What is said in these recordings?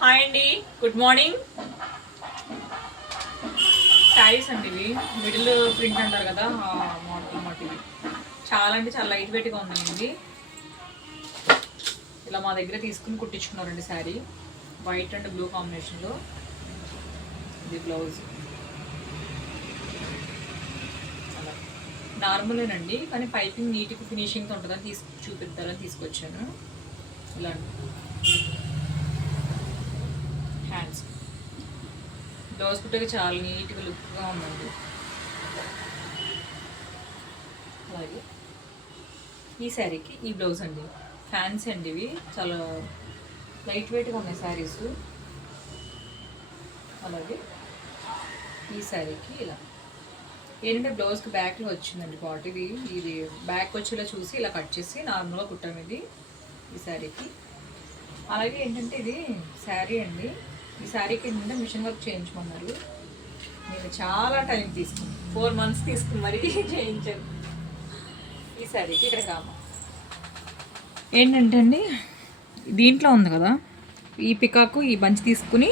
Hi అండి, good morning. Saris అండి ఇవి, మిడిల్ ప్రింట్ అంటారు కదా, మోడల్ అన్నమాట. ఇవి చాలా అంటే చాలా లైట్ వెయిట్గా ఉన్నాయండి. ఇలా మా దగ్గర తీసుకుని కుట్టించుకున్నారండి శారీ, వైట్ అండ్ బ్లూ కాంబినేషన్లో. ఇది బ్లౌజ్ అలా నార్మలేనండి, కానీ పైపింగ్ నీట్గా ఫినిషింగ్తో ఉంటుందని చూపిద్దారని తీసుకొచ్చాను. ఇలాంటి హ్యాండ్స్ బ్లౌజ్ కుట్టగా చాలా నీట్గా లుక్గా ఉందండి. అలాగే ఈ శారీకి ఈ బ్లౌజ్ అండి, ఫ్యాన్సీ అండి. ఇవి చాలా లైట్ వెయిట్గా ఉన్నాయి శారీస్. అలాగే ఈ శారీకి ఇలా ఏంటంటే బ్లౌజ్కి బ్యాక్లో వచ్చిందండి బాడీది. ఇది బ్యాక్ వచ్చేలా చూసి ఇలా కట్ చేసి నార్మల్గా కుట్టాము ఇది ఈ శారీకి. అలాగే ఏంటంటే ఇది శారీ అండి, ఈ శారీకి ఏంటంటే మిషన్ వర్క్ చేయించుకున్నారు. నేను చాలా టైం తీసుకుని 4 months తీసుకుని మరీ చేయించాను ఈ శారీకి. ఇక్కడ రామ ఏంటంటే అండి, దీంట్లో ఉంది కదా ఈ పికాకు, ఈ బంచ్ తీసుకుని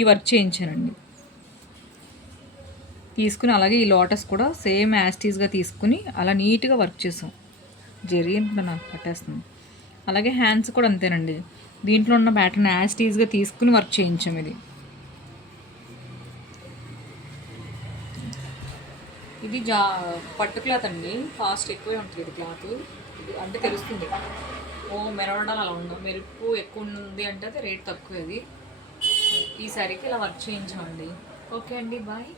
ఈ వర్క్ చేయించానండి. తీసుకుని అలాగే ఈ లోటస్ కూడా సేమ్ యాస్టీస్గా తీసుకుని అలా నీట్గా వర్క్ చేసాం. జరీ అంటే నాకు పట్టేస్తుంది. అలాగే హ్యాండ్స్ కూడా అంతేనండి, దీంట్లో ఉన్న ప్యాటర్న్ యాస్టీస్గా తీసుకుని వర్క్ చేయించాం. ఇది పట్టు క్లాత్ అండి, కాస్ట్ ఎక్కువే ఉంటుంది ఇది క్లాత్. అంటే తెలుస్తుంది మెరవడాలు అలా ఉండవు, మెరుపు ఎక్కువ ఉంది అంటే అది రేట్ తక్కువ. ఇది ఈ సారీకి ఇలా వర్క్ చేయించామండి. ఓకే అండి, బాయ్.